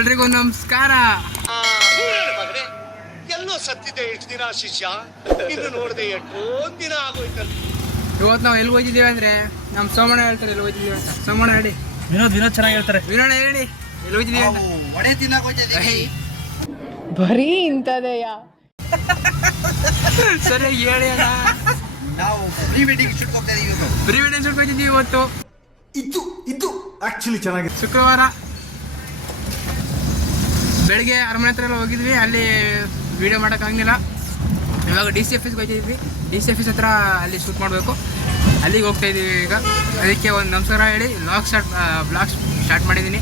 ಎಲ್ರಿಗೂ ನಮಸ್ಕಾರ. ಎಲ್ಲೋ ಸತ್ತಿದೆ ಎಷ್ಟು ದಿನ ಶಿಷ್ಯ, ಇನ್ನು ನೋಡದೆ ಎಷ್ಟೊಂದು ದಿನ ಆಗೋಯ್ತಲ್ಲ. ಇವತ್ತು ನಾವು ಎಲ್ಲಿ ಹೋಗಿದ್ದೀವಿ ಅಂದ್ರೆ ನಮ್ಮ ಸೋಮಣ್ಣ ಹೇಳ್ತಾರೆ ಎಲ್ಲಿ ಹೋಗಿದ್ದೀವಿ ಅಂತ. ಸೋಮಣ್ಣ ಹೇಳಿ. ವಿನೋದ್ ಚೆನ್ನಾಗಿ ಹೇಳ್ತಾರೆ. ವಿನೋದ್ ಹೇಳಿ ಎಲ್ಲಿ ಹೋಗಿದ್ದೀವಿ ಅಂತ. ಒಡೆ ತಿನ್ನಕ್ ಹೋಗಿದ್ದೀವಿ. ಬರೀ ಇಂಥದೆಯ ಸರಿ ಹೇಳಿ ಅಣ್ಣ. ನಾವು ಪ್ರೀ ವೆಡ್ಡಿಂಗ್ ಶೂಟ್ ಹೋಗ್ತಾ ಇದೀವಿ. ಪ್ರೀ ವೆಡ್ಡಿಂಗ್ ಶೂಟ್ ಹೋಗಿದ್ದೀವಿ ಇವತ್ತು. ಇದು ಆಕ್ಚುಲಿ ಚೆನ್ನಾಗಿದೆ. ಶುಕ್ರವಾರ ಬೆಳಗ್ಗೆ ಅರಮನೆ ಹತ್ರ ಎಲ್ಲ ಹೋಗಿದ್ವಿ, ಅಲ್ಲಿ ವಿಡಿಯೋ ಮಾಡೋಕ್ಕಾಗಲಿಲ್ಲ. ಇವಾಗ ಡಿ ಸಿ ಆಫೀಸ್ಗೆ ಹೋಗಿದ್ವಿ. ಡಿ ಸಿ ಆಫೀಸ್ ಹತ್ರ ಅಲ್ಲಿ ಶೂಟ್ ಮಾಡಬೇಕು, ಅಲ್ಲಿಗೆ ಹೋಗ್ತಾ ಇದ್ದೀವಿ ಈಗ. ಅದಕ್ಕೆ ಒಂದು ನಮಸ್ಕಾರ ಹೇಳಿ ಬ್ಲಾಗ್ ಸ್ಟಾರ್ಟ್ ಮಾಡಿದ್ದೀನಿ.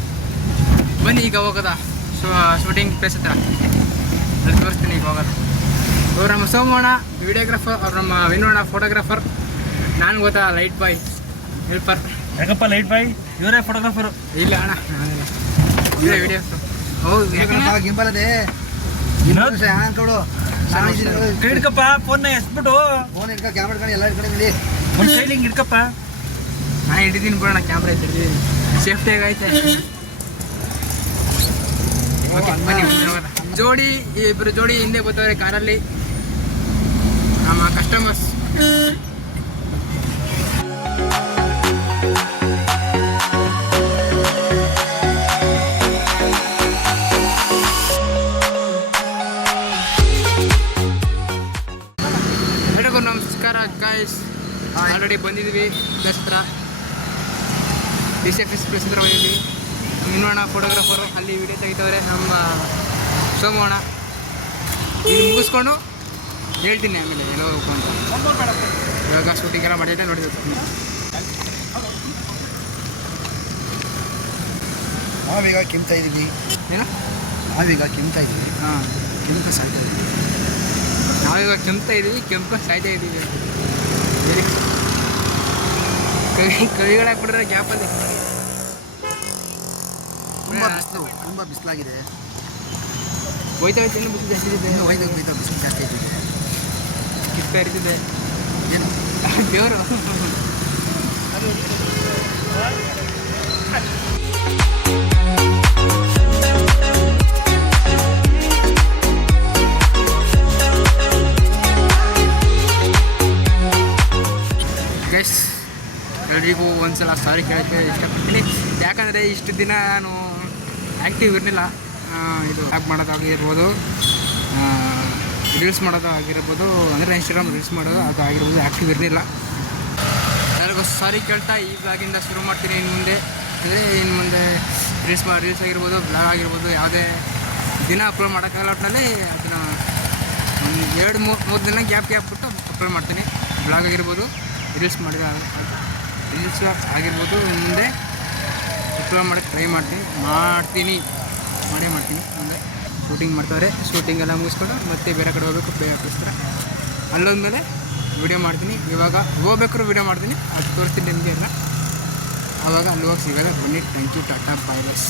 ಬನ್ನಿ ಈಗ ಹೋಗೋದಾ ಶೂಟಿಂಗ್ ಪ್ಲೇಸ್ ಹತ್ರ, ಅಲ್ಲಿ ತೋರಿಸ್ತೀನಿ ಈಗ ಹೋಗೋದು. ಅವ್ರು ನಮ್ಮ ಸೋಮಣ್ಣ ವಿಡಿಯೋಗ್ರಾಫರ್, ಅವ್ರು ನಮ್ಮ ವಿನೋಣ ಫೋಟೋಗ್ರಾಫರ್, ನಾನು ಗೊತ್ತಾ ಲೈಟ್ ಬಾಯ್ ಹೆಲ್ಪರ್. ಯಾಕಪ್ಪ ಲೈಟ್ ಬಾಯ್? ಇವರೇ ಫೋಟೋಗ್ರಾಫರು? ಇಲ್ಲ ಅಣ್ಣ, ಇವರೇ ವಿಡಿಯೋಗ್ರಾಫರ್. ಹೌದು ಗಿಂಬಲ್ ಅದೇ ಕೈ ಹಿಡ್ಕಪ್ಪ, ಫೋನ್ ಎಸ್ಬಿಟ್ಟು ಫೋನ್ ಹಿಡ್ಕ, ಕ್ಯಾಮ್ರಾ ಹಿಡ್ಕೊಂಡು ಎಲ್ಲ ಹಿಡ್ಕೊಂಡು ನಡಿ. ಒಂದು ಸೈಡ್ ಹಿಂಗೆ ಹಿಡ್ಕಪ್ಪ. ನಾನು ಹಿಡಿದೀನಿ ಬಿಡೋಣ, ಕ್ಯಾಮ್ರಾ ಹಿಡಿದೀನಿ, ಸೇಫ್ಟಿಯಾಗಿ ಆಯ್ತು. ಓಕೆ ಬನ್ನಿ ಜೋಡಿ, ಇಬ್ಬರು ಜೋಡಿ ಹಿಂದೆ ಬರ್ತಾರೆ ಕಾರಲ್ಲಿ, ನಮ್ಮ ಕಸ್ಟಮರ್ಸ್. ಎಲ್ರಿಗೂ ನಮಸ್ಕಾರ ಗಾಯ್ಸ್. ಆಲ್ರೆಡಿ ಬಂದಿದ್ದೀವಿ ಪ್ಲೇಸ್ ಹತ್ರ, ಡಿ ಸಿ ಆಫೀಸ್ ಪ್ಲೇಸ್ ಹತ್ರ ಬಂದಿದ್ದೀವಿ. ಇನ್ನೋಣ ಫೋಟೋಗ್ರಾಫರು ಅಲ್ಲಿ ವಿಡಿಯೋ ತೆಗಿತವ್ರೆ, ನಮ್ಮ ಸೋಮಣ್ಣ. ಇದು ಮುಗಿಸ್ಕೊಂಡು ಹೇಳ್ತೀನಿ ಆಮೇಲೆ ಎಲ್ಲೋ ಹೋಗ್ಕೊಂಡು. ಇವಾಗ ಶೂಟಿಂಗ್ ಎಲ್ಲ ಮಾಡಿದ್ರೆ ನೋಡಿದ್ವಿ. ನಾವೀಗ ಕೆಮ್ತಾ ಇದ್ದೀವಿ. ಏನೋ ನಾವೀಗ ಕೆಮ್ತಾ ಇದ್ದೀವಿ. ಹಾಂ, ಕೆಮ್ಕ ಸಾಯ್ತಾ ಇದ್ದೀವಿ. ನಾವಿವಾಗ ಕೆಮ್ತಾ ಇದ್ದೀವಿ, ಕೆಂಪು ಸಾಯ್ತಾ ಇದ್ದೀವಿ. ಕೈಗಳಾಗ್ಬಿಟ್ರೆ ಗ್ಯಾಪಲ್ಲಿ. ತುಂಬ ಬಿಸಿಲಾಗಿದೆ. ಹೋಯ್ತಾ ಹೋಯ್ತು, ಇನ್ನೂ ಬಿಸಿಲು ಜಾಸ್ತಿ ಇದೆ. ಹೋಯ್ತಾ ಬಿಸಿಲು ಜಾಸ್ತಿ ಇದೆ. ಕಿತ್ತಾ ಇರ್ತಿದೆ ಏನು ದೇವರು. ಗೈಸ್, ಎಲ್ರಿಗೂ ಒಂದ್ಸಲ ಸಾರಿ ಕೇಳೋಕ್ಕೆ ಇಷ್ಟಪಡ್ತೀನಿ. ಯಾಕಂದರೆ ಇಷ್ಟು ದಿನ ನಾನು ಆ್ಯಕ್ಟಿವ್ ಇರಲಿಲ್ಲ. ಇದು ಆ್ಯಪ್ ಮಾಡೋದಾಗಿರ್ಬೋದು, ರೀಲ್ಸ್ ಮಾಡೋದಾಗಿರ್ಬೋದು, ಅಂದರೆ ಇನ್ಸ್ಟಾಗ್ರಾಮ್ ರೀಲ್ಸ್ ಮಾಡೋದು ಅದು ಆಗಿರ್ಬೋದು, ಆ್ಯಕ್ಟಿವ್ ಇರಲಿಲ್ಲ. ಎಲ್ಲರಿಗೂ ಸಾರಿ ಕೇಳ್ತಾ ಈ ಬ್ಲಾಗಿಂದ ಶುರು ಮಾಡ್ತೀನಿ. ಇನ್ನು ಮುಂದೆ ರೀಲ್ಸ್ ಆಗಿರ್ಬೋದು, ಬ್ಲಾಗ್ ಆಗಿರ್ಬೋದು, ಯಾವುದೇ ದಿನ ಅಪ್ಲೋಡ್ ಮಾಡೋಕ್ಕಾಗಲ್ಲ. ಒಟ್ಟಿನಲ್ಲಿ ಅದನ್ನು ಒಂದು 2-3 ದಿನ ಗ್ಯಾಪ್ ಬಿಟ್ಟು ಅಪ್ಲೋಡ್ ಮಾಡ್ತೀನಿ. ಬ್ಲಾಗ್ ಆಗಿರ್ಬೋದು, ರೀಲ್ಸ್ ಆಗಿರ್ಬೋದು, ಮುಂದೆ ಅಪ್ಲೋಡ್ ಮಾಡೋಕ್ಕೆ ಟ್ರೈ ಮಾಡ್ತೀನಿ. ಮುಂದೆ ಶೂಟಿಂಗ್ ಮಾಡ್ತಾರೆ. ಶೂಟಿಂಗ್ ಎಲ್ಲ ಮುಗಿಸ್ಕೊಂಡು ಮತ್ತೆ ಬೇರೆ ಕಡೆ ಹೋಗ್ಬೇಕು, ಬೇರೆ ಕಳಿಸ್ತಾರೆ. ಅಲ್ಲೋದ್ಮೇಲೆ ವೀಡಿಯೋ ಮಾಡ್ತೀನಿ. ಇವಾಗ ಹೋಗ್ಬೇಕಾದ್ರೂ ವೀಡಿಯೋ ಮಾಡ್ತೀನಿ, ಅದು ತೋರಿಸ್ತೀನಿ ನಿಮಗೆ ಎಲ್ಲ. ಆವಾಗ ಅಲ್ಲಿ ಹೋಗಿ ಸಿಗೋಲ್ಲ. ಬನ್ನಿ, thank you, tata, bye bye.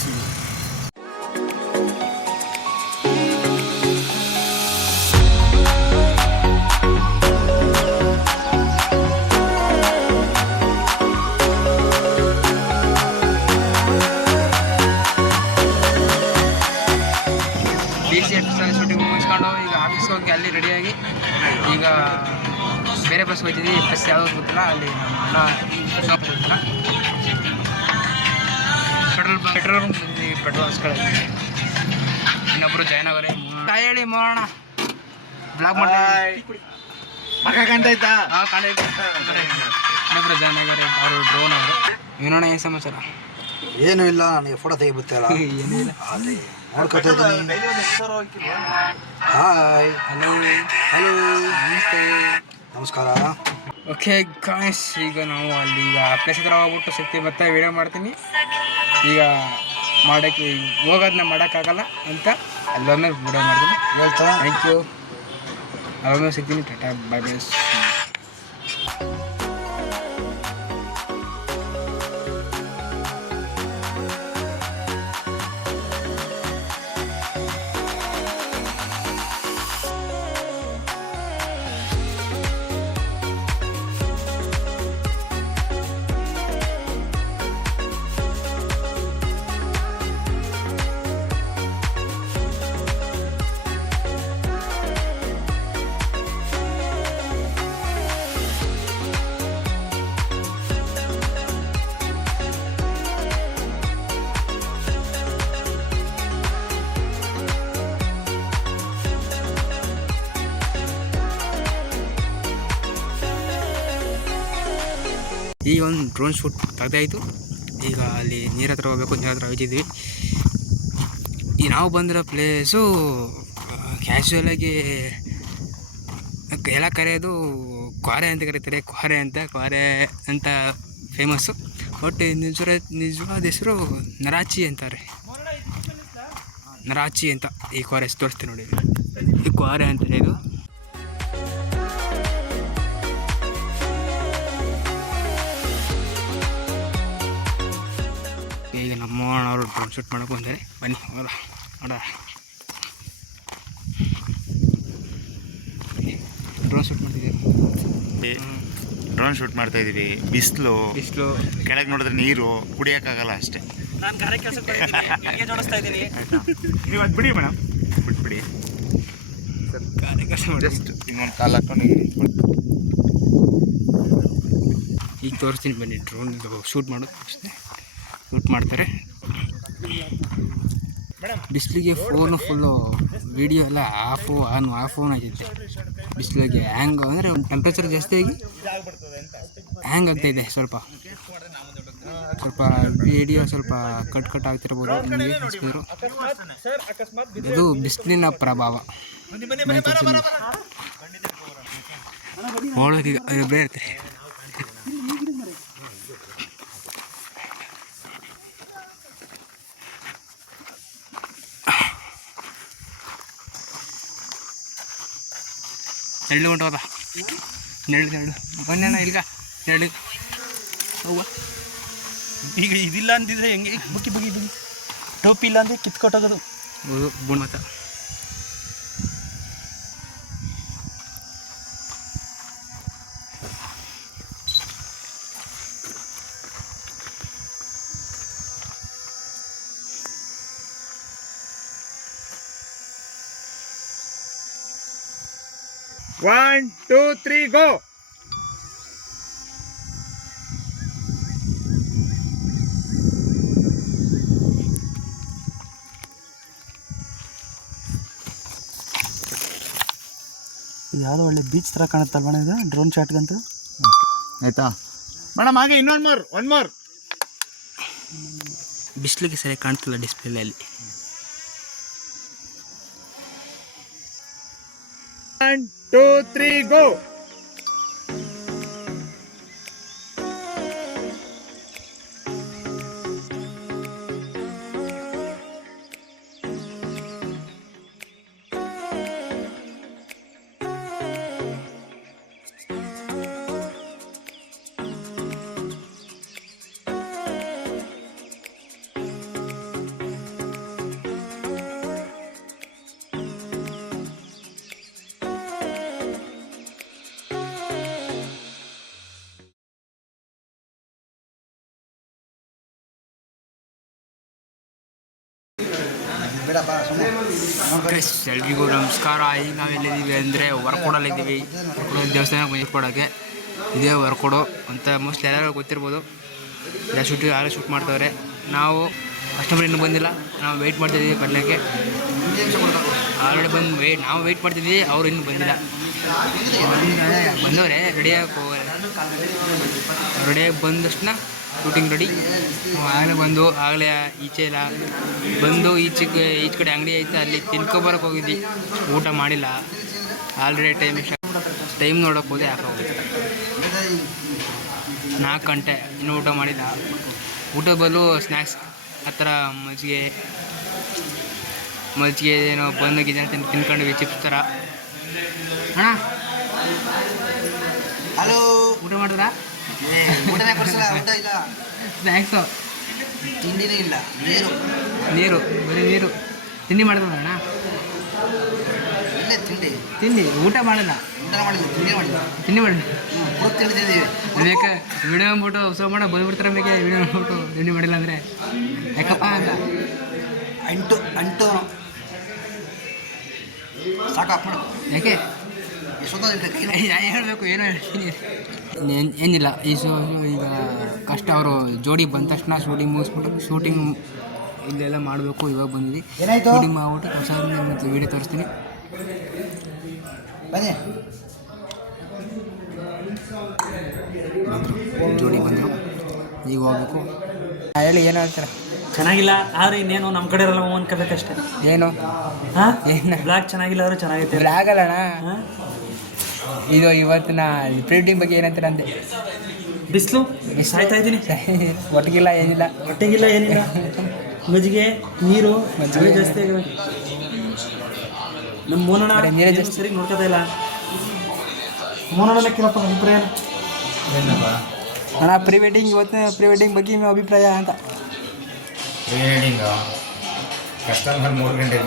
D C ಆಫೀಸಲ್ಲಿ ಶೂಟಿಂಗ್ ಮುಗಿಸ್ಕೊಂಡು ಈಗ ಆಫೀಸ್ಗೆ ಹೋಗಿ ಅಲ್ಲಿ ರೆಡಿಯಾಗಿ ಈಗ ಬೇರೆ ಬಸ್ ಹೋಗ್ತಿದ್ವಿ. ಬಸ್ ಯಾವ್ದು ಗೊತ್ತಿಲ್ಲ, ಅಲ್ಲಿ ನಮ್ಮ ಶಾಪ್ ಇರುತ್ತಲ್ಲ, ಪೆಟ್ರೋಲ್ ಬಂದಿದ್ದೀವಿ, ಪೆಟ್ರೋಲ್ ಹಾಕ್ಸ್ಕೊಳ್ಳಿ. ಇನ್ನೊಬ್ಬರು ಜಾಯ್ನ್ ಆಗೋರೆ. ಹೇಳಿ ಮಾಡೋಣ, ಬ್ಲಾಗ್ ಮಾಡ್ತೀವಿ. ಕಾಣ್ತಾಯ್ತಾ? ಹಾಂ, ಕಾಣೈತೆ. ಇನ್ನೊಬ್ಬರು ಜಾಯ್ನ್ ಆಗೋರೆ, ಅವರು ಡ್ರೋನ್ ಅವರು. ಏನೋಣ, ಏನು ಸಮಾಚಾರ? ಏನೂ ಇಲ್ಲ, ನನಗೆ ಫೋಟೋ ತೆಗಿಬಿಡ್ತಾಯಿಲ್ಲ. ಏನಿಲ್ಲ, ಅದೇ ನೋಡ್ಕೊತಾ ಇದ್ದೀನಿ. ಹಾಯ್, ಹಲೋ, ನಮಸ್ತೆ, ನಮಸ್ಕಾರ. ಓಕೆ ಗಾಯ್ಸ್, ಈಗ ನಾವು ಅಲ್ಲಿ ಈಗ ಪ್ಲೇಸ್ ಹತ್ರ ಹೋಗ್ಬಿಟ್ಟು ಸಿಗ್ತೀವಿ, ಮತ್ತೆ ವೀಡಿಯೋ ಮಾಡ್ತೀನಿ. ಈಗ ಹೋಗೋದನ್ನ ಮಾಡೋಕ್ಕಾಗಲ್ಲ ಅಂತ ಅಲ್ಲೊಮ್ಮೆ ವೀಡಿಯೋ ಮಾಡ್ತೀನಿ. ಹೇಳ್ತಾ ಥ್ಯಾಂಕ್ ಯು. ಅಲ್ಲೊಮ್ಮೆ ಸಿಗ್ತೀನಿ. ಟಾಟಾ, ಬಾಯ್ ಬಾಯ್. ಈಗ ಒಂದು ಡ್ರೋನ್ ಶೂಟ್ ತೆಗ್ದಾಯಿತು. ಈಗ ಅಲ್ಲಿ ನೀರ ಹತ್ರ ಹೋಗ್ಬೇಕು, ನೀರ ಹತ್ರ ಹೋಗ್ತಿದ್ವಿ. ಈ ನಾವು ಬಂದಿರೋ ಪ್ಲೇಸು ಕ್ಯಾಶುವಲಾಗಿ ಎಲ್ಲ ಕರೆಯೋದು ಕ್ವಾರೆ ಅಂತ ಕರೀತಾರೆ. ಕ್ವಾರೆ ಅಂತ ಫೇಮಸ್ಸು. ಬಟ್ ನಿಜವಾದ ಹೆಸರು ನರಾಚಿ ಅಂತಾರೆ. ನರಾಚಿ ಅಂತ ಈ ಕ್ವಾರೆ ತೋರಿಸ್ತೀನಿ ನೋಡಿ. ಈ ಕ್ವಾರೆ ಅಂತಾರೆ ಇದು. ಈಗ ನಮ್ಮ ಅವರು ಡ್ರೋನ್ ಶೂಟ್ ಮಾಡೋಕೆ ಬಂದರೆ ಬನ್ನಿ ನೋಡ. ಡ್ರೋನ್ ಶೂಟ್ ಮಾಡ್ತಿದ್ದೀವಿ. ಡ್ರೋನ್ ಶೂಟ್ ಮಾಡ್ತಾ ಇದ್ದೀವಿ. ಬಿಸಿಲು ಕೆಳಗೆ ನೋಡಿದ್ರೆ ನೀರು ಕುಡಿಯೋಕ್ಕಾಗಲ್ಲ ಅಷ್ಟೇ. ನಾನು ಗಾರೆ ಕೆಲಸಕ್ಕೆ ಜೋಡಿಸ್ತಾ ಇದ್ದೀನಿ. ನೀವು ಅದು ಬಿಡಿ ಮೇಡಮ್, ಬಿಟ್ಬಿಡಿ. ಗಾರೆ ಕೆಲಸ ಜಸ್ಟ್ ಇನ್ನೊಂದು ಕಾಲು ಹಾಕೊಂಡು ಈಗ ತೋರಿಸ್ತೀನಿ ಬನ್ನಿ. ಡ್ರೋನ್ ಶೂಟ್ ಮಾಡೋದು ಶೂಟ್ ಮಾಡ್ತಾರೆ. ಬಿಸಿಲಿಗೆ ಫೋನು ಫುಲ್ಲು ವೀಡಿಯೋ ಎಲ್ಲ ಆಫ್ ಆನ್ ಆಗೈತೆ. ಬಿಸಿಲಿಗೆ ಹ್ಯಾಂಗ್ ಅಂದರೆ ಟೆಂಪ್ರೇಚರ್ ಜಾಸ್ತಿ ಆಗಿ ಹ್ಯಾಂಗ್ ಆಗ್ತಾಯಿದೆ. ಸ್ವಲ್ಪ ವೀಡಿಯೋ ಸ್ವಲ್ಪ ಕಟ್ ಆಗ್ತಿರ್ಬೋದು ನಿಮಗೆ ಅನಿಸ್ತಿದ್ರು. ಇದು ಬಿಸಿಲಿನ ಪ್ರಭಾವ. ನೋಡೋಕೆ ಅದು ಬೇರೆ ಇರ್ತಾರೆ. ನೆರಳು ಹೊಂಟೋದ. ನೆರಳು ಬನ್ನಿ ಇಲ್ಗ ನೆರಳು ಹೌವ. ಈಗ ಇದಿಲ್ಲ ಅಂದಿದ್ರೆ ಹೆಂಗೆ ಬುಗಿ ಟೋಪಿ ಇಲ್ಲ ಅಂದರೆ ಕಿತ್ಕೊಟ್ಟೋಗೋದು. ಹೌದು ಗುಣಮತ. One, two, three, go. ಯಾವುದೋ ಒಳ್ಳೆ ಬೀಚ್ ಥರ ಕಾಣುತ್ತಲ್ವಣ ಇದು ಡ್ರೋನ್ ಶಾಟ್ಗಂತೂ. ಆಯ್ತಾ ಮೇಡಮ್? ಹಾಗೆ ಒನ್ ಮೋರ್. ಬಿಸಿಲಿಗೆ ಸರಿಯಾಗಿ ಕಾಣ್ತಿಲ್ಲ ಡಿಸ್ಪ್ಲೇಲಿ. 1, 2, 3, go. ಎಲ್ರಿಗೂ ನಮಸ್ಕಾರ. ಈಗ ನಾವು ಎಲ್ಲಿದ್ದೀವಿ ಅಂದರೆ ವರ್ಕೋಡಲ್ಲಿದ್ದೀವಿ. ದೇವಸ್ಥಾನಕ್ಕೆ ಕೊಡೋಕ್ಕೆ ಇದೇ ವರ್ಕೋಡು ಅಂತ ಮೋಸ್ಟ್ಲಿ ಎಲ್ಲರೂ ಗೊತ್ತಿರ್ಬೋದು. ಎಲ್ಲ ಶೂಟ್ ಮಾಡ್ತವ್ರೆ. ನಾವು ಕಸ್ಟಮರ್ ಇನ್ನೂ ಬಂದಿಲ್ಲ. ನಾವು ವೆಯ್ಟ್ ಮಾಡ್ತಿದ್ದೀವಿ ಬರಲಿಕ್ಕೆ. ಆಲ್ರೆಡಿ ನಾವು ವೆಯ್ಟ್ ಮಾಡ್ತಿದ್ದೀವಿ, ಅವರು ಇನ್ನೂ ಬಂದಿಲ್ಲ. ಬಂದವರೆ ರೆಡಿಯಾಗಿ ಬಂದ ತಕ್ಷಣ ಶೂಟಿಂಗ್ ರೆಡಿ. ಆಗಲೇ ಈಚೆ ಇಲ್ಲ ಬಂದು ಈಚೆ ಕಡೆ ಅಂಗಡಿ ಐತೆ, ಅಲ್ಲಿ ತಿನ್ಕೊಬರಕ್ಕೆ ಹೋಗಿದ್ವಿ. ಊಟ ಮಾಡಿಲ್ಲ. ಆಲ್ರೆಡಿ ಟೈಮ್ ನೋಡೋಕೆ ಹೋದೆ ಹಾಕೋಗಿದೆ 4 ಗಂಟೆ. ಇನ್ನೂ ಊಟ ಮಾಡಿಲ್ಲ. ಊಟದ ಬದಲು ಸ್ನ್ಯಾಕ್ಸ್ ಆ ಥರ ಮಜ್ಜಿಗೆ ಏನೋ ಬಂದೋಗಿದೆ ಅಂತ ತಿನ್ಕೊಂಡ್ವಿ, ಚಿಪ್ಸ್ ಥರ. ಅಣ್ಣ ಹಲೋ, ಊಟ ಮಾಡಿದ್ರಾ? ಊಟನೇ ಕೊಡಿಸಲ್ಲ, ಊಟ ಇಲ್ಲ, ಸ್ನ್ಯಾಕ್ಸು, ತಿಂಡಿನೇ ಇಲ್ಲ, ನೀರು ಬರೀ ನೀರು. ತಿಂಡಿ ಮಾಡಿದ್ರಣ್ಣ? ಇಲ್ಲೇ ತಿಂಡಿ ಊಟ ಮಾಡಿಲ್ಲ, ತಿಂಡಿ ಮಾಡಿಲ್ಲ. ಅದಕ್ಕೆ ವಿಡಿಯೋ ಅಂದ್ಬಿಟ್ಟು ಹೊಸ ಮಾಡೋ ಬಂದ್ಬಿಡ್ತಾರೆ. ಬೇಕೆ ವಿಡಿಯೋ ಅಂದ್ಬಿಟ್ಟು ತಿಂಡಿ ಮಾಡಿಲ್ಲ ಅಂದರೆ ಯಾಕಪ್ಪ ಅಂತ ಅಂಟು ಸಾಕಾಕ್ಬಿಡು. ಯಾಕೆ ಹೇಳಬೇಕು, ಏನೋ ಹೇಳ್ತೀನಿ. ಏನಿಲ್ಲ, ಈಗ ಕಷ್ಟ. ಅವರು ಜೋಡಿ ಬಂದ ತಕ್ಷಣ ಶೂಟಿಂಗ್ ಮುಗಿಸ್ಬಿಟ್ಟು ಶೂಟಿಂಗ್ ಇಲ್ಲೆಲ್ಲ ಮಾಡಬೇಕು. ಇವಾಗ ಬಂದಿದ್ವಿ, ಶೂಟಿಂಗ್ ಮಾಡ್ಬಿಟ್ಟು ಹೊಸ ಮತ್ತು ವೀಡಿಯೋ ತೋರಿಸ್ತೀನಿ. ಬನ್ನಿ. ಜೋಡಿ ಬಂದರು, ಈಗ ಹೋಗ್ಬೇಕು. ಹೇಳಿ ಏನು ಹೇಳ್ತಾರೆ? ಚೆನ್ನಾಗಿಲ್ಲ ಆದರೆ ಇನ್ನೇನು ನಮ್ಮ ಕಡೆ ಇರಲ್ಲ ಅನ್ಕೋಬೇಕಷ್ಟೇ. ಏನು ಹಾಂ ಏನು ಬ್ಲಾಗ್ ಚೆನ್ನಾಗಿಲ್ಲ ಆದರೂ ಚೆನ್ನಾಗೈತೆ. ಆಗಲ್ಲಣ್ಣ. ಹಾಂ ಇದು ಇವತ್ತಿನ ಪ್ರಿಂಟಿಂಗ್ ಬಗ್ಗೆ ಏನಂತಾರೆ ಅಂದೆ. ಬಿಸಿಲು ಸಾಯ್ತಾ ಇದ್ದೀನಿ, ಒಟ್ಟಿಗಿಲ್ಲ ಏನಿಲ್ಲ, ಹೊಟ್ಟೆಗಿಲ್ಲ ಏನಿಲ್ಲ, ಮಜ್ಜಿಗೆ ನೀರು ಮಜ್ಜಿಗೆ ಜಾಸ್ತಿ ಆಗಿವೆ. ನಮ್ಮ ಮೋನಣ್ಣ ನೀರೇ ಜಾಸ್ತಿ ಸರಿ ನೋಡ್ಕೋತಾ ಇಲ್ಲ. ಮೋನಣ್ಣ ಕೇಳಪ್ಪ ಅಭಿಪ್ರಾಯ ಅಣ್ಣ. ಪ್ರೀ ವೆಡ್ಡಿಂಗ್ ಇವತ್ತು ಪ್ರೀ ವೆಡ್ಡಿಂಗ್ ಬಗ್ಗೆ ನಿಮ್ಮ ಅಭಿಪ್ರಾಯ ಅಂತ. ಪ್ರೀ ವೆಡ್ಡಿಂಗು ಕಸ್ಟಮರ್ 3 ಗಂಟೆಗೆ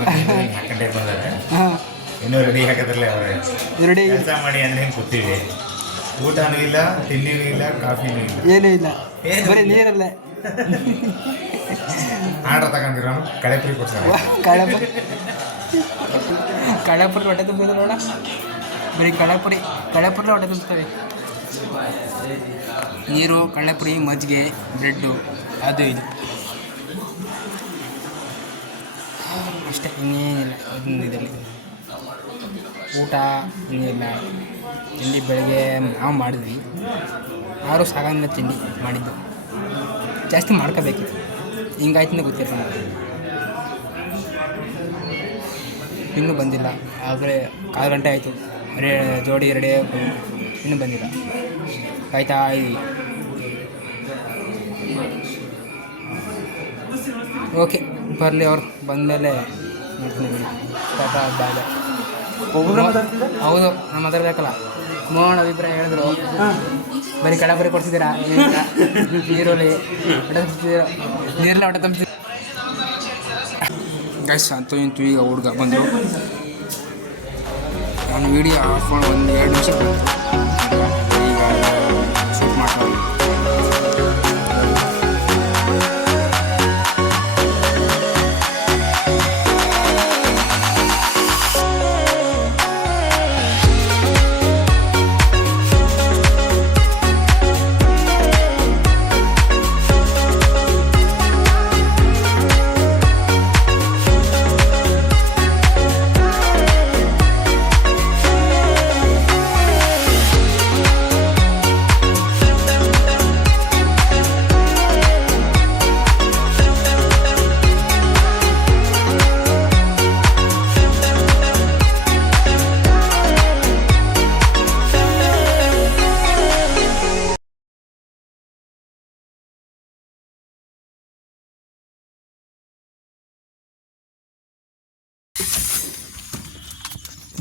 ಹಾಕೊಂಡೇ ಬಂದರೆ ಹಾಂ, ಇನ್ನೂ ರೆಡಿ ಹಾಕೋದ್ರಲ್ಲೇ ಅವರೇ ರೆಡಿ ಕೆಲಸ ಮಾಡಿ ಅಂದರೆ ಕೂತೀವಿ. ಊಟನೂ ಇಲ್ಲ, ತಿಂಡಿನೂ ಇಲ್ಲ, ಕಾಫಿನೂ ಇಲ್ಲ, ಏನೂ ಇಲ್ಲ, ಬರೀ ನೀರಲ್ಲೇ. ಆರ್ಡರ್ ತಗೊಂಡಿರೋ ಕಳೆಪುರಿ ಕೊಡ್ತಾರೆ. ಕಳೆಪುರಿ ಹೊಟ್ಟೆ ತುಂಬಿದ್ರೆ ನೋಡ, ಬರೀ ಕಳೆಪುರಿ ಹೊಟ್ಟೆ ತುಂಬ್ತವೆ. ನೀರು, ಕಳ್ಳೆಪುರಿ, ಮಜ್ಜಿಗೆ, ಬ್ರೆಡ್ಡು, ಅದು ಇದು ಅಷ್ಟೇ, ಇನ್ನೇನಿಲ್ಲ ಇದರಲ್ಲಿ. ಊಟ ಇನ್ನೇನಿಲ್ಲ. ತಿಂಡಿ ಬೆಳಗ್ಗೆ ನಾವು ಮಾಡಿದ್ವಿ, ಯಾರೂ ಸಾಗಂಗಿಲ್ಲ ತಿಂಡಿ ಮಾಡಿದ್ದು. ಜಾಸ್ತಿ ಮಾಡ್ಕೋಬೇಕಿತ್ತು, ಹಿಂಗಾಯ್ತು ಗೊತ್ತಿಲ್ಲ. ಇನ್ನೂ ಬಂದಿಲ್ಲ, ಆದರೆ 4 ಗಂಟೆ ಆಯಿತು. ಜೋಡಿ ರೆಡಿ ಇನ್ನೂ ಬಂದಿಲ್ಲ, ಕಾಯ್ತಾ ಇದ್ದೀವಿ. ಓಕೆ, ಬರಲಿ ಅವ್ರು ಬಂದಮೇಲೆ ನೋಡ್ತೀನಿ. ಪಾಪ ಬಾಯ್. ಹೌದು, ನಮ್ಮ ಮಾತಾಡ್ಬೇಕಲ್ಲ. ಮೋಹನ್ ಅಭಿಪ್ರಾಯ ಹೇಳಿದ್ರು, ಬರೀ ಕಳಪುರಿ ಕೊಡ್ತಿದ್ದೀರಾ, ನೀರಲ್ಲಿ ಹೊಟ್ಟೆ ತುಂಬಿಸಿದ್ದೀರಾ. ಗೈಸ್ ಅಂತೂ ಇಂತೂ ಈಗ ಹುಡುಗ ಬಂದರು. ನಾನು ವೀಡಿಯೋ ಆಫ್ ಮಾಡಿ 1-2 ನಿಮಿಷ ಬಂತು. ಈಗ ಶೂಟ್ ಮಾಡ್ಕೊಂಡು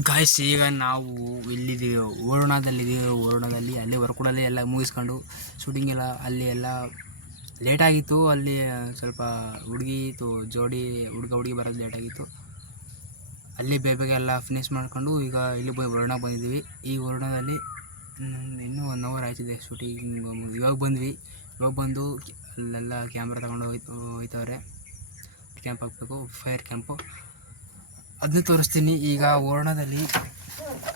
ಗಾಯ್ಸ್, ಈಗ ನಾವು ಇಲ್ಲಿದ್ದೀವಿ, ವರುಣದಲ್ಲಿ ಅಲ್ಲೇ ವರ್ಕೂಡಲ್ಲಿ ಎಲ್ಲ ಮುಗಿಸ್ಕೊಂಡು ಶೂಟಿಂಗ್ ಎಲ್ಲ ಅಲ್ಲಿ ಎಲ್ಲ ಲೇಟಾಗಿತ್ತು. ಅಲ್ಲಿ ಸ್ವಲ್ಪ ಹುಡುಗ ಹುಡುಗಿ ಬರೋದು ಲೇಟಾಗಿತ್ತು. ಅಲ್ಲಿ ಬೇಗ ಎಲ್ಲ ಫಿನಿಶ್ ಮಾಡ್ಕೊಂಡು ಈಗ ಇಲ್ಲಿ ವರುಣ ಬಂದಿದ್ದೀವಿ. ಈ ವರುಣದಲ್ಲಿ ಇನ್ನೂ 1 ಅವರ್ ಆಯ್ತಿದೆ ಶೂಟಿಂಗ್. ಇವಾಗ ಬಂದು ಅಲ್ಲೆಲ್ಲ ಕ್ಯಾಮ್ರಾ ತಗೊಂಡು ಹೋಯ್ತವ್ರೆ. ಕ್ಯಾಂಪ್ ಹಾಕಬೇಕು, ಫೈರ್ ಕ್ಯಾಂಪು, ಅದನ್ನ ತೋರಿಸ್ತೀನಿ. ಈಗ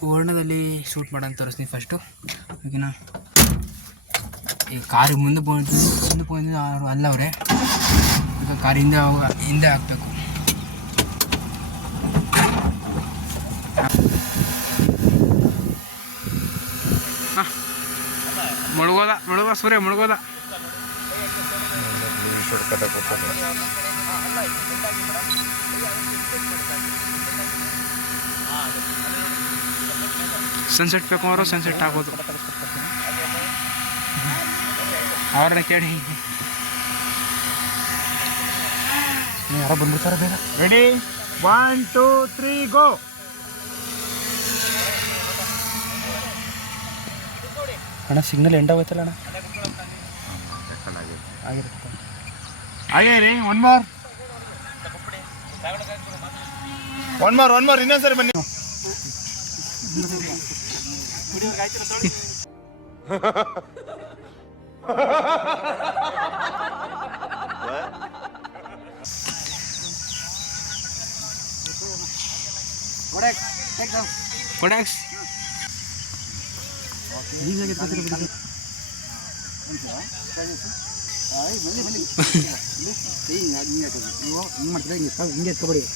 ವರ್ಣದಲ್ಲಿ ಶೂಟ್ ಮಾಡೋಂತ ತೋರಿಸ್ತೀನಿ ಫಸ್ಟು. ಈಗಿನ ಈ ಕಾರಿಗೆ ಮುಂದೆ ಬಂದು ಅಲ್ಲವ್ರೆ. ಈಗ ಕಾರ್ ಹಿಂದೆ ಹಾಕಬೇಕು. ಮುಳುಗೋದ ಸೂರ್ಯ ಮುಳುಗೋದ. ಸನ್ಸೆಟ್ ಬೇಕು ಅವರು ಸನ್ಸೆಟ್ ಆಗೋದು. ಅವ್ರನ್ನ ಕೇಳಿ ಯಾರೋ ಬಂದ್ಬಿಡ್ತಾರ ಬೇಗ. ರೆಡಿ 1 2 3 ಗೋ. ಅಣ್ಣ ಸಿಗ್ನಲ್ ಎಂಡ್ ಆಗೋಯ್ತಲ್ಲ ಅಣ್ಣ. ಹಾಗೆ ರೀ, ಒನ್ ಮಾರ್ ಇನ್ನೊಂದ್ಸರಿ ಬನ್ನಿ. ಕೊಡಾಕ್ಸ್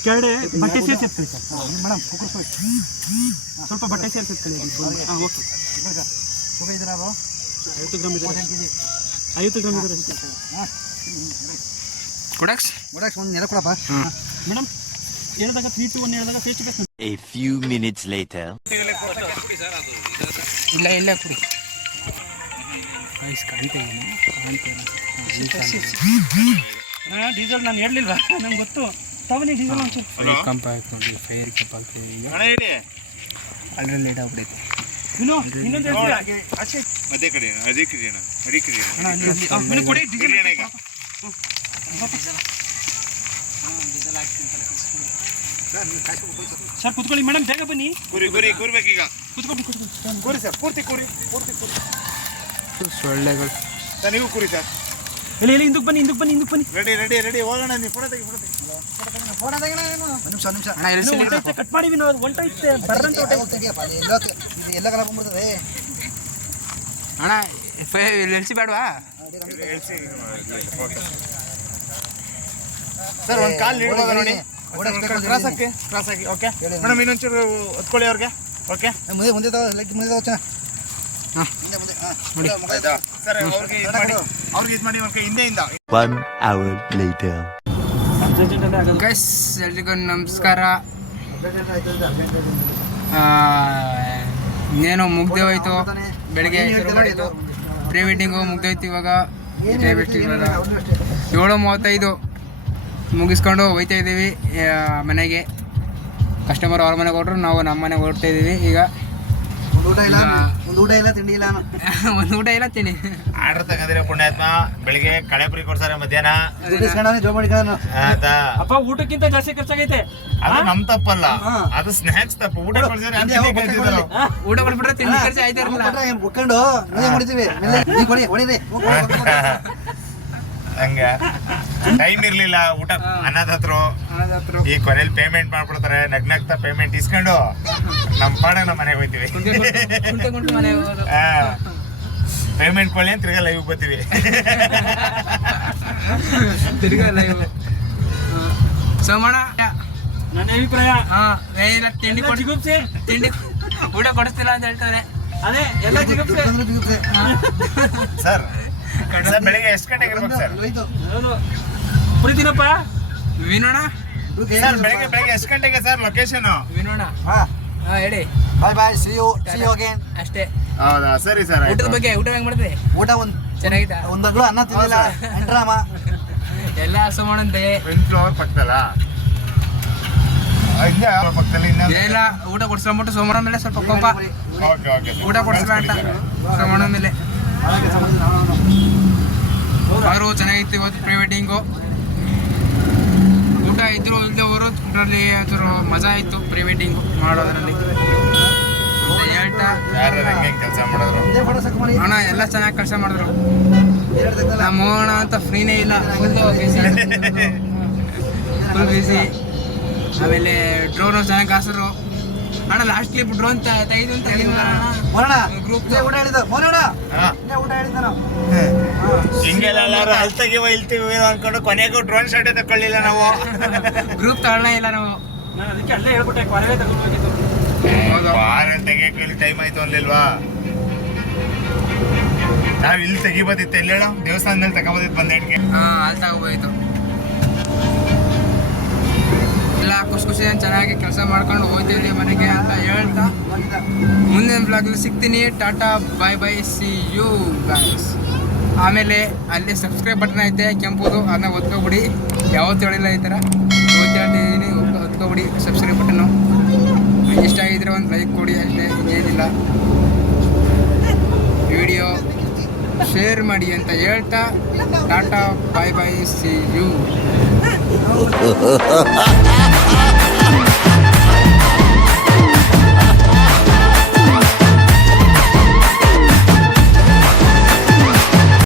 ಕೆಳಗಡೆ ಬಟ್ಟೆ ಸೇರ್ಸಿ ಮೇಡಮ್, ಸ್ವಲ್ಪ ಬಟ್ಟೆ ಸೇರ್ಸಿ. ಓಕೆ ತೂಕ ಇದ್ದೀರಾ ಅದು 50 ಗ್ರಾಮ್ ಇದ್ದಾರೆ 50 ಗ್ರಾಮ್ ಇದ್ದಾರೆ ಅಷ್ಟೇ ಕೊಡಕ್ಸ್ ಒಂದು ನೆಲ ಕೊಡಪ್ಪ. ಮೇಡಮ್ ಹೇಳಿದಾಗ 3 to 1 ಹೇಳಿದಾಗ face to face. A few minutes later. ಇಲ್ಲ ಕುಡಿ ಡೀಸೆಲ್ ನಾನು ಹೇಳಲಿಲ್ವಾ ನಂಗೆ ಗೊತ್ತು ತಗೊಳ್ಳಿ ಡೀಸೆಲ್ ಒಂಚೂರು ಕಂಪ್ ಆಯ್ತು ನೋಡಿ ಫೈರ್ ಕಂಪ್ ಆಗ್ತಿದೆ ಈಗ ಅಲ್ರಲ್ಲಿ ಲೇಟ್ ಆಗ್ಬಿಡೈತೆ ಇನ್ನೊಂದು ಅದೇ ಕಡೆ ಕೊಡಿ ಡೀಸೆಲ್ ಸರ್ ಕೂತ್ಕೊಳ್ಳಿ ಮೇಡಮ್ ಬೇಗ ಬನ್ನಿ ಕೂರ್ಬೇಕೀಗ ಕೂತ್ಕೊಳ್ಳಿ ಕೂರಿ ಸರ್ ಪೂರ್ತಿ ಕೂರಿ ಸೊಳ್ಳೆಗಳು ಸರ್ ನೀವು ಕೂರಿ ಸರ್ ಇಲ್ಲಿ ಹಿಂದಕ್ಕೆ ಬನ್ನಿ ರೆಡಿ ಹೋಗೋಣ ನೀವು ಫೋಟೋ ತೆಗಿ ನಿಮಿಷ ಅಣ್ಣ ಎಲ್ಲಿ ಕಟ್ ಮಾಡಿವಿ ನಾವು ಹೊಂಟೈತೆ ಬರ್ರಂತ ಎಲ್ಲ ಕಲ ಬಂದ್ಬಿಡ್ತದೆ. ಅಣ್ಣ ಎಲ್ಸಿ ಬೇಡವಾ ಸರ್ ಒಂದು ಕಾಲ್ ನೀಡುವಾಗ ನೋಡಿ ಕ್ರಾಸ್ ಹಾಕಿ ಓಕೆ ಮೇಡಮ್ ಇನ್ನೊಂಚೂರು ಹೊತ್ಕೊಳ್ಳಿ ಅವ್ರಿಗೆ ಓಕೆ ಮುಂದೆ ಲೈಟ್ ಮುಂದೆ ಸರ್ ಅವ್ರಿಗೆ ಇದು ಮಾಡಿ ಅವ್ರಿಗೆ ಹಿಂದೆಯಿಂದ 1 hour later. ಗೈಸ್ ಎಲ್ರಿಗೂ ನಮಸ್ಕಾರ. ಇನ್ನೇನು ಮುಗ್ದೇ ಹೋಯ್ತು, ಬೆಳಿಗ್ಗೆ ಶುರು ಮಾಡಿದ್ದು ಪ್ರೀ ವೆಡ್ಡಿಂಗು ಮುಗ್ದೋಯ್ತು. ಇವಾಗ 7:35 ಮುಗಿಸ್ಕೊಂಡು ಹೋಗ್ತಾ ಇದ್ದೀವಿ ಮನೆಗೆ. ಕಸ್ಟಮರ್ ಅವ್ರ ಮನೆಗೆ ಹೊರಟ್ರು, ನಾವು ನಮ್ಮ ಮನೆಗೆ ಹೊರಡ್ತಾ ಇದ್ದೀವಿ. ಈಗ ಒಂದು ಊಟ ಇಲ್ಲ ತಿಂಡಿ ಇಲ್ಲ ಒಂದು ಊಟ ಇಲ್ಲ ತಿಂಡಿ ಆರ್ಡರ್ ತಗೊಂಡಿರೋ ಪುಣ್ಯಾತ್ಮ ಬೆಳಿಗ್ಗೆ ಕಳೆ ಪುರಿ ಕೊಡ್ತಾರೆ ಮಧ್ಯಾಹ್ನ. ಅಪ್ಪ ಊಟಕ್ಕಿಂತ ಜಾಸ್ತಿ ಖರ್ಚಾಗೈತೆ. ಅದು ನಮ್ ತಪ್ಪಲ್ಲ, ಅದು ಸ್ನಾಕ್ಸ್ ತಪ್ಪು. ಊಟ ಕೊಡ್ಸಿದ್ರೆ ಊಟ ಕೊಟ್ಬಿಟ್ರೆ ತಿಂಡಿ ಖರ್ಚು ಆಯ್ತಾ ಇರಲ್ಲ. ಮುಕ್ಕೊಂಡು ಹೊಡಿತೀವಿ ಹಂಗ ಟೈಮ್ ಇರ್ಲಿಲ್ಲ ಊಟ ಅನ್ನೋದತ್ರು. ಈ ಕೊನೆಯಲ್ಲಿ ಪೇಮೆಂಟ್ ಮಾಡ್ಬಿಡ್ತಾರೆ, ನಗ್ನಗ್ತಾ ಪೇಮೆಂಟ್ ಇಸ್ಕೊಂಡು ನಮ್ ಪಾಡ ನಮ್ಮ ಮನೆಗೆ ಹೋಗ್ತೀವಿ. ಪೇಮೆಂಟ್ ಕೊಳ್ಳಿ ಅಂತ ತಿರ್ಗಾ ಲೈವ್ ಬರ್ತೀವಿ. ಸೋಮಣ್ಣ ನನ್ನ ಅಭಿಪ್ರಾಯ ತಿಂಡಿ ತಿಂಡಿ ಊಟ ಕೊಡಿಸ್ತಿಲ್ಲ ಅಂತ ಹೇಳ್ತಾರೆ. ಅದೇ ಎಲ್ಲ ಜಿಗುಪ್ಸೆ. ಸರ್ ಬೆಳಿಗ್ಗೆ ಎಷ್ಟು ಗಂಟೆಗೆ ಇರ್ಬೇಕು ಸರ್? ಪ್ರೀತಿನಪ್ಪ ವಿನೋಣ ಸರ್ ಬೆಳಿಗ್ಗೆ ಎಷ್ಟು ಗಂಟೆಗೆ ಸರ್ ಲೊಕೇಶನ್? ವಿನೋಣ ಹೇಳಿ. Bye see you again. ಅಷ್ಟೇ. ಹೌದಾ, ಸರಿ ಸರ್. ಊಟದ ಬಗ್ಗೆ ಊಟ ಹೆಂಗ್ ಮಾಡಿದ್ರಿ? ಊಟ ಚೆನ್ನಾಗಿತ್ತ? ಒಂದಾಗ್ಲೂ ಅನ್ನ ತಿನ್ನಿಲ್ಲ ಎಂಟ್ರಾಮ ಎಲ್ಲ ಸೋಮಣ್ಣಂತೆ ಫ್ಲವರ್ ಪಕ್ಕದಲ್ಲ ಪಕ್ಕದಲ್ಲಿ ಇಲ್ಲ. ಊಟ ಕೊಡ್ಸ್ಕೊಂಬಿಟ್ಟು ಸೋಮಣ್ಣ ಮೇಲೆ ಸ್ವಲ್ಪ ಕೋಪ, ಊಟ ಕೊಡಿಸ್ಲ ಅಂತ ಸೋಮಣ್ಣ ಮೇಲೆ. ಆದರೂ ಚೆನ್ನಾಗಿತ್ತು ಇವತ್ತು ಪ್ರೀ ವೆಡ್ಡಿಂಗು. ಊಟ ಇದ್ರು ಇಲ್ಲದೆ ಅವರು ಇದರಲ್ಲಿ ಅದ್ರ ಮಜಾ ಇತ್ತು ಪ್ರೀ ವೆಡ್ಡಿಂಗು ಮಾಡೋದ್ರಲ್ಲಿ ಅಂತ ಹೇಳ್ತಾ. ಕೆಲಸ ಮಾಡಿದ್ರು ಅಣ್ಣ ಎಲ್ಲ ಚೆನ್ನಾಗಿ ಕೆಲಸ ಮಾಡಿದ್ರು. ನಮ್ಮ ಮೋಹನ ಅಂತ ಫ್ರೀನೇ ಇಲ್ಲ, ಫುಲ್ ಬಿಸಿ. ಆಮೇಲೆ ಡ್ರೋನು ಚೆನ್ನಾಗಿ ಕಾಸರು. ಅಣ್ಣ ಲಾಸ್ಟ್ ಕ್ಲಿಪ್ ಡ್ರೋನ್ ತೆಗೆದು ಅಂತ ಗ್ರೂಪ್ ಊಟ ಹೇಳಿದ ಊಟ ಹೇಳಿದ ನಾವು ಹಿಂಗೆಲ್ಲ ಎಲ್ಲರೂ ಅಲ್ಲಿ ತೆಗಿವ ಇಲ್ತೀವಿ ಅನ್ಕೊಂಡು ಕೊನೆಗೂ ಡ್ರೋನ್ ಶಾಟ್ ತಗೊಳ್ಳಿಲ್ಲ ನಾವು. ಗ್ರೂಪ್ ತಗೊಳ್ಳೇ ಇಲ್ಲ ನಾವು. ನಾನು ಅದಕ್ಕೆ ಅಲ್ಲೇ ಹೇಳ್ಬಿಟ್ಟೆ, ಕೊನೆಗೆ ತಗೊಂಡು ಹೋಗಿದ್ದು. ಬಾರಲ್ಲಿ ತೆಗಿಯಕ್ಕೆ ಇಲ್ಲಿ ಟೈಮ್ ಆಯ್ತು ಅನ್ಲಿಲ್ವಾ? ನಾವ್ ಇಲ್ಲಿ ತೆಗಿಬೋದಿತ್ತು, ಎಲ್ಲಿ ಹೇಳ ದೇವಸ್ಥಾನದಲ್ಲಿ ತಗೋಬೋದಿತ್ತು ಬಂದೇಟ್ಗೆ. ಅಲ್ಲಿ ತಗೋಬೋದಿತ್ತು. ಎಲ್ಲ ಖುಷಿ ಚೆನ್ನಾಗಿ ಕೆಲಸ ಮಾಡ್ಕೊಂಡು ಹೋಗ್ತಿದ್ವಿ ಮನೆಗೆ ಅಂತ ಹೇಳ್ತಾ ಮುಂದಿನ ಬ್ಲಾಗಲ್ಲಿ ಸಿಗ್ತೀನಿ. Tata bye bye, see you guys. ಆಮೇಲೆ ಅಲ್ಲಿ ಸಬ್ಸ್ಕ್ರೈಬ್ ಬಟನ್ ಐತೆ ಕೆಂಪುದು, ಅದನ್ನ ಒತ್ಕೊಬಿಡಿ. ಯಾವತ್ತು ಹೇಳಿಲ್ಲ ಈ ಥರ ಹೇಳ್ತಿದ್ದೀನಿ, ಒತ್ಕೊಬಿಡಿ ಸಬ್ಸ್ಕ್ರೈಬ್ ಬಟನ್ನು. ಇಷ್ಟ ಆಗಿದ್ರೆ ಒಂದು ಲೈಕ್ ಕೊಡಿ ಅಷ್ಟೇ, ಇನ್ನೇನಿಲ್ಲ. ವಿಡಿಯೋ ಶೇರ್ ಮಾಡಿ ಅಂತ ಹೇಳ್ತಾ Tata bye bye, see you.